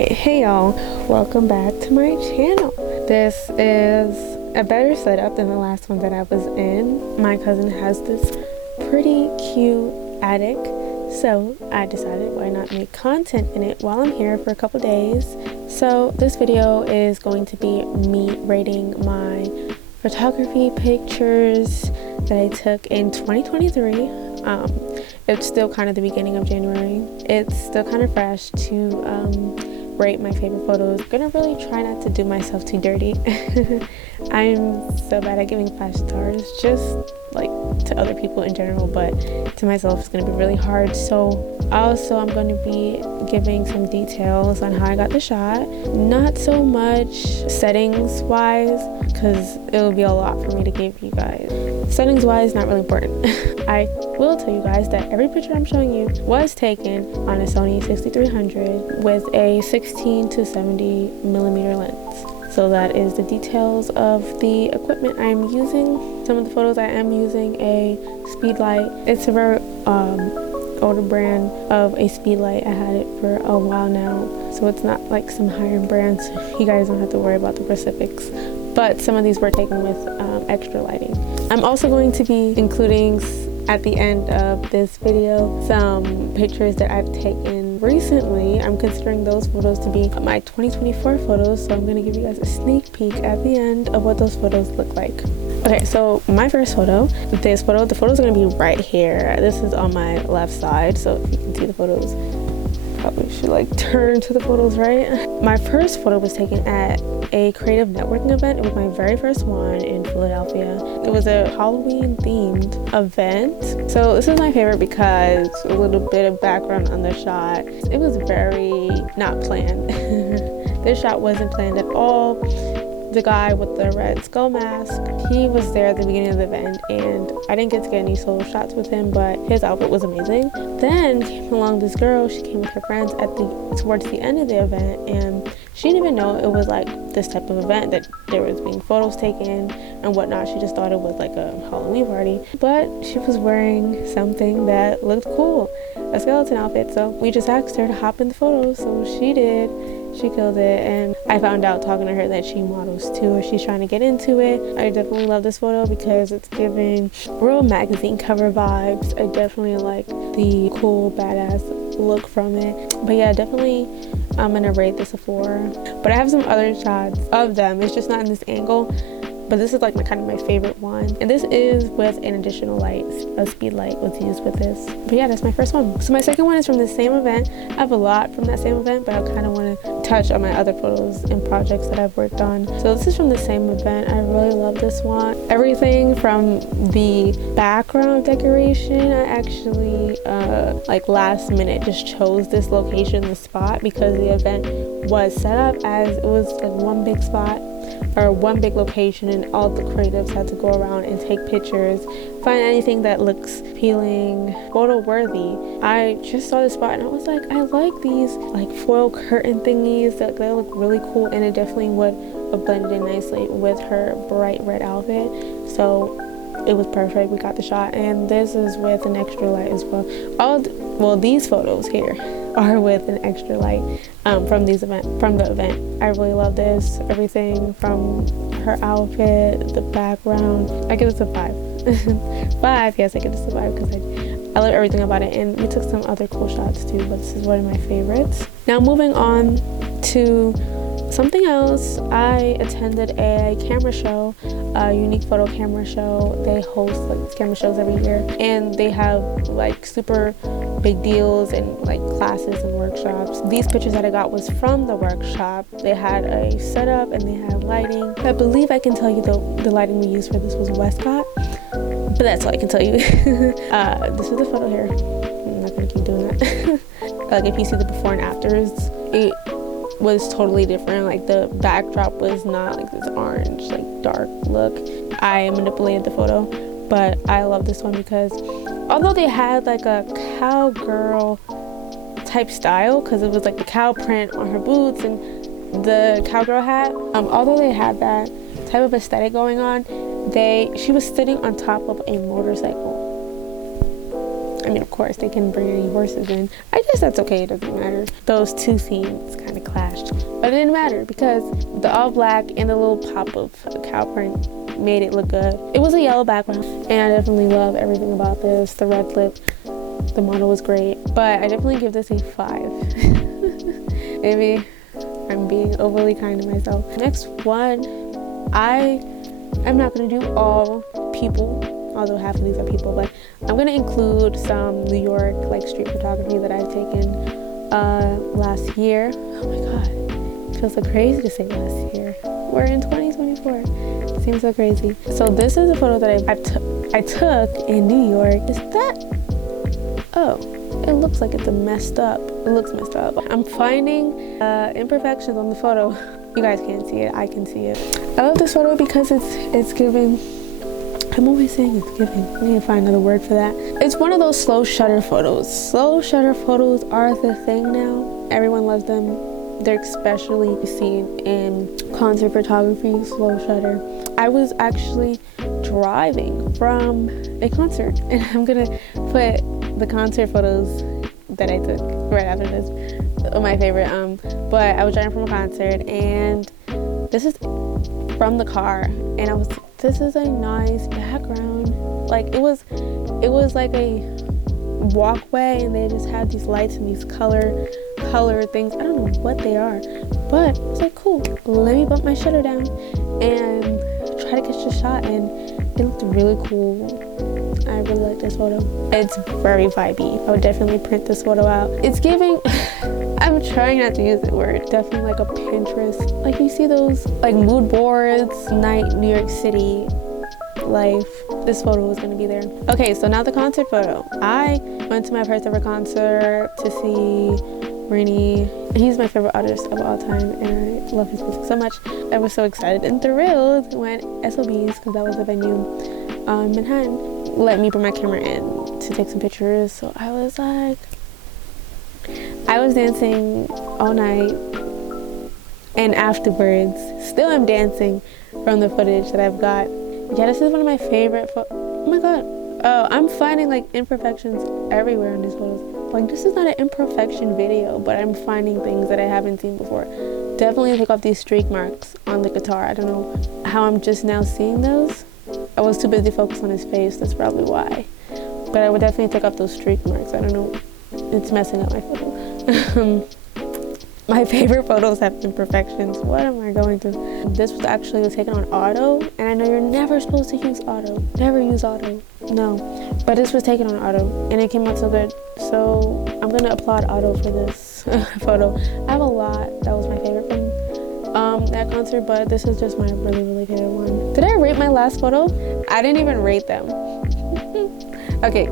Alright, hey y'all, welcome back to my channel. This is a better setup than the last one that I was in. My cousin has this pretty cute attic, so I decided why not make content in it while I'm here for a couple days. So this video is going to be me rating my photography pictures that I took in 2023. It's still kind of the beginning of January. It's still kind of fresh to rate my favorite photos. I'm gonna really try not to do myself too dirty. I'm so bad at giving 5 stars, just like to other people in general, but to myself it's gonna be really hard. So also I'm going to be giving some details on how I got the shot. Not so much settings wise, because it will be a lot for me to give you guys. Settings wise, not really important. I will tell you guys that every picture I'm showing you was taken on a Sony 6300 with a 16 to 70 millimeter lens. So that is the details of the equipment I'm using. Some of the photos I am using a Speedlight. It's a very older brand of a Speedlight. I had it for a while now, so it's not like some higher brands. You guys don't have to worry about the specifics. But some of these were taken with extra lighting. I'm also going to be including at the end of this video some pictures that I've taken recently. I'm considering those photos to be my 2024 photos, so I'm going to give you guys a sneak peek at the end of what those photos look like. Okay, so my first photo, the photos are going to be right here. This is on my left side, so if you can see the photos, probably should like turn to the photos, right? My first photo was taken at a creative networking event. It was my very first one in Philadelphia. It was a Halloween themed event. So this is my favorite because a little bit of background on the shot. It was very not planned. This shot wasn't planned at all. The guy with the red skull mask, he was there at the beginning of the event, and I didn't get to get any solo shots with him, but his outfit was amazing. Then came along this girl. She came with her friends towards the end of the event, and she didn't even know it was like this type of event, that there was being photos taken and whatnot. She just thought it was like a Halloween party, but she was wearing something that looked cool, a skeleton outfit. So we just asked her to hop in the photos, so she did. She killed it, and I found out talking to her that she models too, or she's trying to get into it. I definitely love this photo because it's giving real magazine cover vibes. I definitely like the cool badass look from it. But yeah, definitely I'm gonna rate this a 4. But I have some other shots of them. It's just not in this angle, but this is like my favorite one, and this is with an additional light. A speed light was used with this. But yeah, that's my first one. So my second one is from the same event. I have a lot from that same event, but I kind of want to touch on my other photos and projects that I've worked on. So this is from the same event. I really love this one. Everything from the background decoration, I actually like last minute just chose this location, the spot, because the event was set up as it was like one big spot or one big location, and all the creatives had to go around and take pictures, find anything that looks appealing, photo worthy. I just saw this spot and I was like, I like these like foil curtain thingies, that they look really cool, and it definitely would have blended in nicely with her bright red outfit. So it was perfect. We got the shot, and this is with an extra light as well. These photos here are with an extra light from the event. I really love this. Everything from her outfit, the background. I give this a 5. 5, yes, I give this a 5 because I love everything about it, and we took some other cool shots too, but this is one of my favorites. Now moving on to something else, I attended a camera show, a Unique Photo camera show. They host like camera shows every year, and they have like super big deals and like classes and workshops. These pictures that I got was from the workshop. They had a setup and they had lighting. I believe I can tell you the lighting we used for this was Westcott, but that's all I can tell you. This is the photo here. I'm not gonna keep doing that. Like if you see the before and afters, it was totally different. Like the backdrop was not like this orange like dark look. I manipulated the photo, but I love this one because although they had like a cowgirl type style, because it was like the cow print on her boots and the cowgirl hat, although they had that type of aesthetic going on, she was sitting on top of a motorcycle. I mean, of course, they can bring any horses in. I guess that's okay, it doesn't matter. Those two scenes kind of clashed. But it didn't matter because the all black and the little pop of cow print made it look good. It was a yellow background, and I definitely love everything about this. The red lip, the model was great, but I definitely give this a 5. Maybe I'm being overly kind to myself. Next one, I am not going to do all people, although half of these are people, but I'm going to include some New York like street photography that I've taken last year. Oh my god, it feels so crazy to say last year. We're in 2024. It seems so crazy. So this is a photo that I took in New York. Is that? Oh, it looks like it's messed up. It looks messed up. I'm finding imperfections on the photo. You guys can't see it, I can see it. I love this photo because it's giving, I'm always saying it's giving. I need to find another word for that. It's one of those slow shutter photos. Slow shutter photos are the thing now. Everyone loves them. They're especially seen in concert photography, slow shutter. I was actually driving from a concert, and I'm gonna put the concert photos that I took right after this, my favorite. But I was driving from a concert, and this is from the car, and this is a nice background. Like it was like a walkway, and they just had these lights and these color things. I don't know what they are, but I was like, cool, let me bump my shutter down and try to catch the shot, and it looked really cool. I really like this photo. It's very vibey. I would definitely print this photo out. It's giving, I'm trying not to use that word, definitely like a Pinterest. Like you see those like mood boards, night New York City life. This photo was gonna be there. Okay, so now the concert photo. I went to my first ever concert to see Rainy. He's my favorite artist of all time, and I love his music so much. I was so excited and thrilled when SOBs, because that was the venue in Manhattan, let me bring my camera in to take some pictures. So I was like, I was dancing all night, and afterwards still am dancing from the footage that I've got. Yeah, this is one of my favorite oh my god. Oh, I'm finding like imperfections everywhere in these photos. Like this is not an imperfection video, but I'm finding things that I haven't seen before. Definitely take off these streak marks on the guitar. I don't know how I'm just now seeing those. I was too busy focused on his face, that's probably why. But I would definitely take off those streak marks. I don't know, it's messing up my photo. My favorite photos have imperfections. What am I going through? This was actually taken on auto, and I know you're never supposed to use auto. Never use auto, no. But this was taken on auto, and it came out so good. So I'm gonna applaud auto for this photo. I have a lot. That was my favorite from that concert, but this is just my really favorite one. Did I rate my last photo? I didn't even rate them. Okay,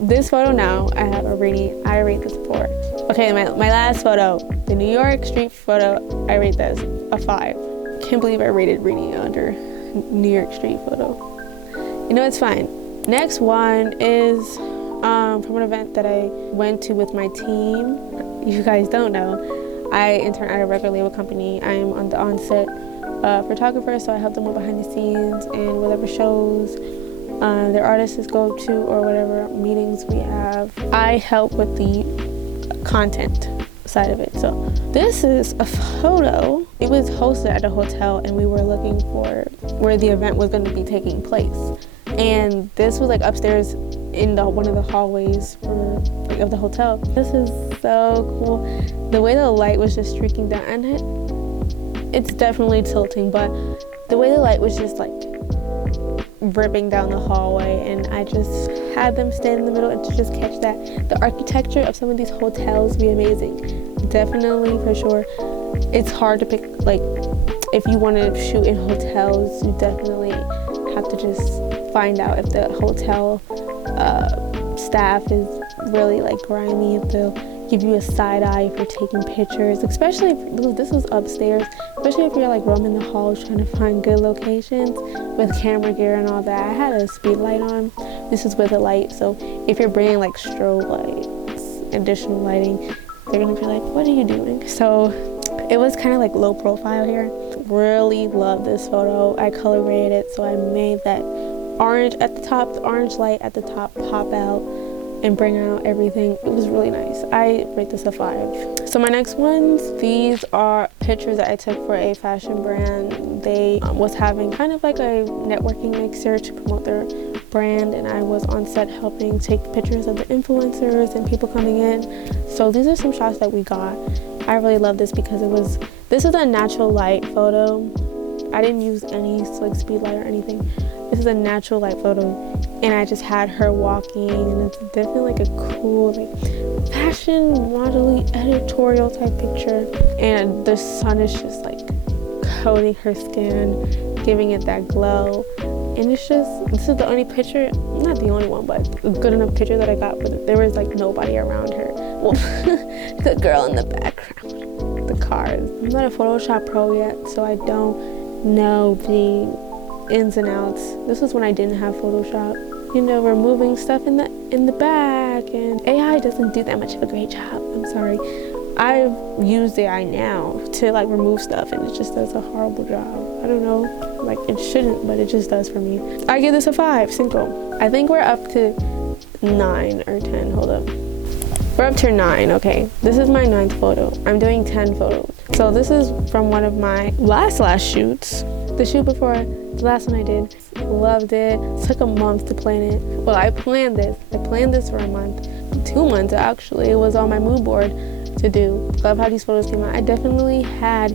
this photo now, I have a rating. I rate this 4. Okay, my last photo, the New York street photo, I rate this a 5. Can't believe I rated Rainy under New York street photo. You know, it's fine. Next one is from an event that I went to with my team. You guys don't know, I intern at a record label company. I am on the on-set photographer, so I help them with behind the scenes and whatever shows their artists go to or whatever meetings we have. I help with the content side of it. So this is a photo. It was hosted at a hotel, and we were looking for where the event was going to be taking place. And this was like upstairs in one of the hallways of the hotel. This is so cool. The way the light was just streaking down, and it's definitely tilting, but the way the light was just like ripping down the hallway, and I just had them stand in the middle and to just catch that. The architecture of some of these hotels be amazing. Definitely, for sure. It's hard to pick, like, if you want to shoot in hotels, you definitely have to just find out if the hotel staff is really like grimy, if they'll give you a side eye if you're taking pictures, especially if this was upstairs, especially if you're like roaming the halls trying to find good locations with camera gear and all that. I had a speed light on. This is with a light, so if you're bringing like strobe lights, additional lighting, they're gonna be like, what are you doing? So it was kind of like low profile here. Really love this photo. I color graded it, so I made that orange at the top, the orange light at the top pop out, and bring out everything. It was really nice. I rate this a 5. So my next ones, these are pictures that I took for a fashion brand. They was having kind of like a networking mixer to promote their brand, and I was on set helping take pictures of the influencers and people coming in. So these are some shots that we got. I really love this because this is a natural light photo. I didn't use any like speed light or anything. This is a natural light photo, and I just had her walking, and it's definitely like a cool like fashion modeling editorial type picture, and the sun is just like coating her skin, giving it that glow. And it's just, this is the only picture, not the only one, but a good enough picture that I got, but there was like nobody around her. Well, the girl in the background, the cars. I'm not a Photoshop pro yet, so I don't know the ins and outs. This was when I didn't have Photoshop. You know, removing stuff in the back, and AI doesn't do that much of a great job. I'm sorry. I've used AI now to like remove stuff, and it just does a horrible job. I don't know, like it shouldn't, but it just does for me. I give this a 5, cinco. I think we're up to 9 or 10, hold up. We're up to 9, okay. This is my 9th photo. I'm doing 10 photos. So this is from one of my last shoots. The shoot before the last one I did. Loved it. Took a month to plan it. Well, I planned this for a month. 2 months actually. It was on my mood board to do. Love how these photos came out. I definitely had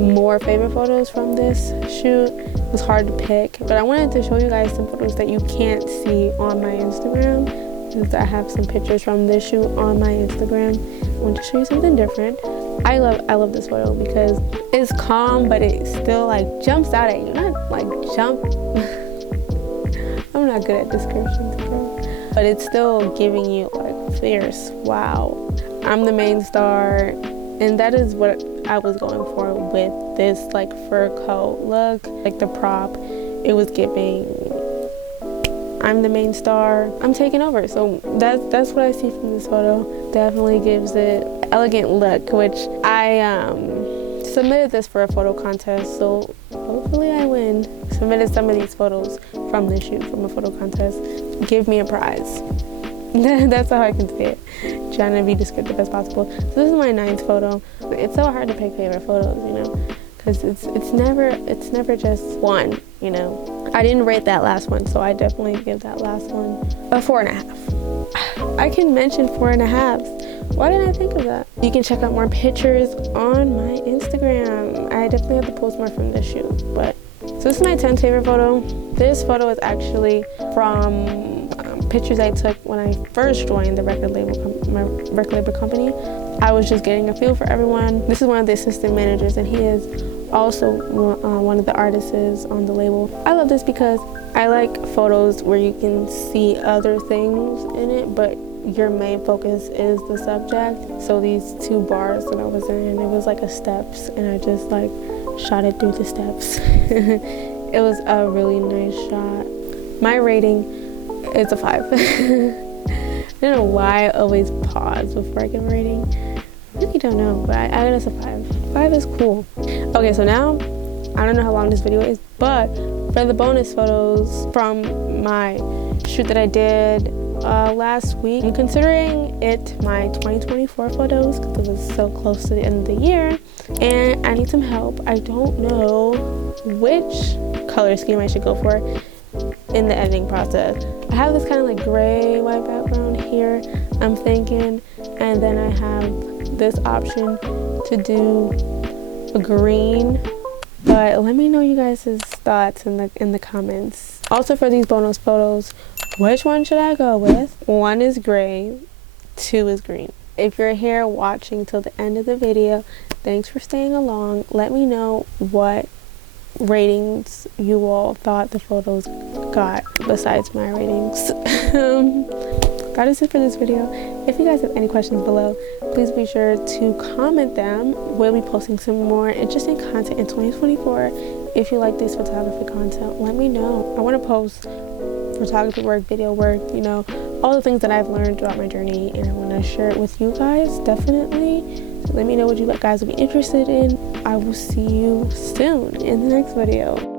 more favorite photos from this shoot. It was hard to pick, but I wanted to show you guys some photos that you can't see on my Instagram, since I have some pictures from this shoot on my Instagram. I want to show you something different. I love this photo because it's calm, but it still like jumps out at you. Not like jump. I'm not good at descriptions, bro. But it's still giving you like fierce. Wow, I'm the main star, and that is what I was going for with this like fur coat look, like the prop. It was giving I'm the main star, I'm taking over. So that's what I see from this photo. Definitely gives it elegant look, which I submitted this for a photo contest, so hopefully I win. Submitted some of these photos from this shoot, from a photo contest. Give me a prize. That's how I can say it. Trying to be descriptive as possible. So this is my 9th photo. It's so hard to pick favorite photos, you know, because it's never just one, you know. I didn't rate that last one, so I definitely give that last one a 4.5. I can mention 4.5. Why didn't I think of that? You can check out more pictures on my Instagram. I definitely have to post more from this shoot. But so this is my 10th favorite photo. This photo is actually from pictures I took when I first joined the my record label company. I was just getting a feel for everyone. This is one of the assistant managers, and he is also one of the artists on the label. I love this because I like photos where you can see other things in it, but your main focus is the subject. So these 2 bars that I was in, it was like a steps, and I just like shot it through the steps. It was a really nice shot. My rating is a 5. I don't know why I always pause before I give a rating. I really don't know, but I got us a 5. 5 is cool. Okay, so now, I don't know how long this video is, but for the bonus photos from my shoot that I did last week, I'm considering it my 2024 photos because it was so close to the end of the year, and I need some help. I don't know which color scheme I should go for in the editing process. I have this kind of like gray white background here, I'm thinking, and then I have this option to do a green, but let me know you guys' thoughts in the comments. Also, for these bonus photos, which one should I go with? 1 is gray, 2 is green. If you're here watching till the end of the video, thanks for staying along. Let me know what ratings you all thought the photos got besides my ratings. That is it for this video. If you guys have any questions below, please be sure to comment them. We'll be posting some more interesting content in 2024. If you like this photography content, let me know. I want to post photography work, video work, you know, all the things that I've learned throughout my journey, and I want to share it with you guys, definitely. So let me know what you guys would be interested in. I will see you soon in the next video.